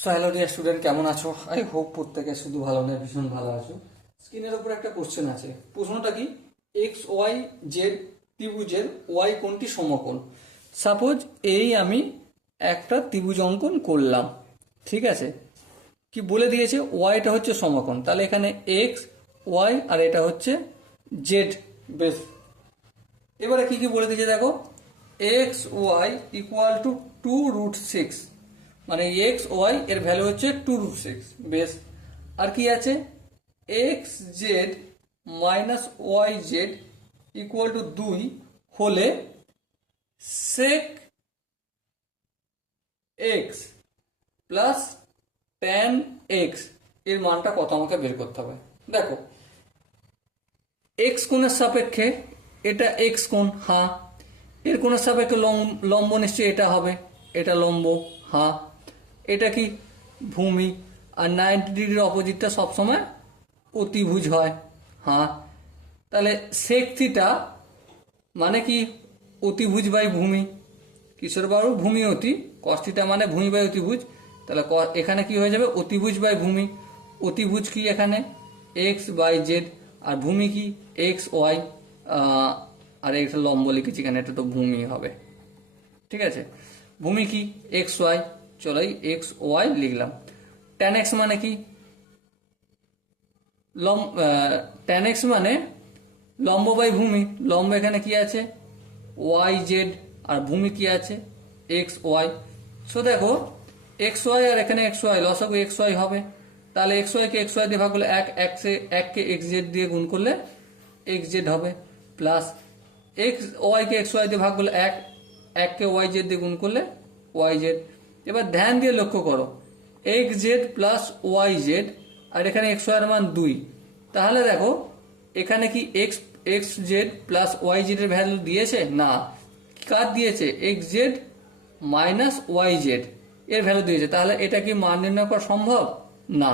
So hello dear student, কেমন আছো? I hope প্রত্যেকে শুধু ভালো নয়, ভীষণ ভালো আছো। স্ক্রিনের উপর একটা কোশ্চেন আছে। প্রশ্নটা কি? এক্স ওয়াই জেড ত্রিভুজের ওয়াই কোণটি সমকোণ। সাপোজ আমি একটা ত্রিভুজ অঙ্কন করলাম, ঠিক আছে? কি বলে দিয়েছে? ওয়াইটা হচ্ছে সমকোণ, তাহলে এখানে এক্স ওয়াই আর এটা হচ্ছে জেড। বেশ, এবারে কি কি বলে দিয়েছে দেখো। এক্স ওয়াই ইকুয়াল টু 2√6, মানে এক্স ওয়াই এর ভ্যালু হচ্ছে 2√6। বেশ, আর কি আছে? X z minus y z equal to 2 হলে sec x plus tan x এর মানটা কত আমাকে বের করতে হবে। দেখো, এক্স কোণের সাপেক্ষে এটা এক্স কোণ, হ্যাঁ। এর কোণের সাপেক্ষে লম্ব নিশ্চয়ই এটা হবে, এটা লম্ব, হ্যাঁ। এটা কি? ভূমি। আর 90 ডিগ্রির অপোজিটটা সবসময় অতিভুজ হয়, হ্যাঁ। তাহলে সেক থিটা মানে কি? অতিভুজ বাই ভূমি। কিশোর বাবু, ভূমি অতি, কস থিটা মানে ভূমি বাই অতিভুজ। তাহলে এখানে কি হয়ে যাবে? অতিভুজ বাই ভূমি। অতিভুজ কি এখানে? এক্স বাই জেড, আর ভূমি কি? X y. আর একটা লম্ব লিখেছি এখানে, এটা তো ভূমি হবে, ঠিক আছে? ভূমি কি? X y. চলো এই এক্স ওয়াই লিখলাম। ট্যান এক্স মানে কি? ট্যান এক্স মানে লম্ব বাই ভূমি। লম্ব এখানে কি আছে? ওয়াই জেড, আর ভূমি কি আছে? X y. সো দেখো, এক্স ওয়াই আর এখানে এক্স ওয়াই, লসাগু এক্স ওয়াই হবে। তাহলে এক্স ওয়াই কে এক্স ওয়াই দিয়ে ভাগ করলে এককে এক্স জেড দিয়ে গুণ করলে এক্স জেড হবে, প্লাস এক্স ওয়াই কে এক্স ওয়াই দিয়ে ভাগ করলে এককে ওয়াই জেড দিয়ে গুণ করলে ওয়াই জেড। এবার ধ্যান দিয়ে লক্ষ্য করো, X Z plus Y Z, আর এখানে এক্স ওয়াই এর মান 2। তাহলে দেখো, এখানে কি x Z plus Y z এর ভ্যালু দিয়েছে? না। কার দিয়েছে? X z minus y z এর ভ্যালু দিয়েছে। তাহলে এটা কি মান নির্ণয় করা সম্ভব? না,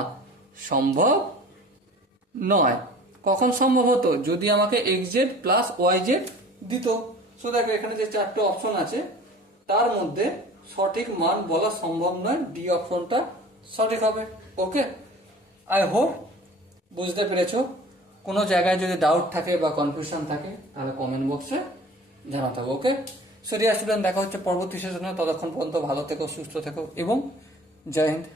সম্ভব নয়। কখন সম্ভব হতো? যদি আমাকে x Z plus Y z দিত। সো দেখো, এখানে যে 4টে অপশন আছে তার মধ্যে সঠিক মান বলা সম্ভব নয়, ডি অপশনটা সঠিক হবে। ওকে, আই হোপ বুঝতে পেরেছো। কোনো জায়গায় যদি ডাউট থাকে বা কনফিউশন থাকে তাহলে কমেন্ট বক্সে জানাতে হবে। ওকে, সো ডিয়ার স্টুডেন্ট, দেখা হচ্ছে পরবর্তী সেশনে। ততক্ষণ পর্যন্ত ভালো থেকো, সুস্থ থেকো এবং জয় হিন্দ।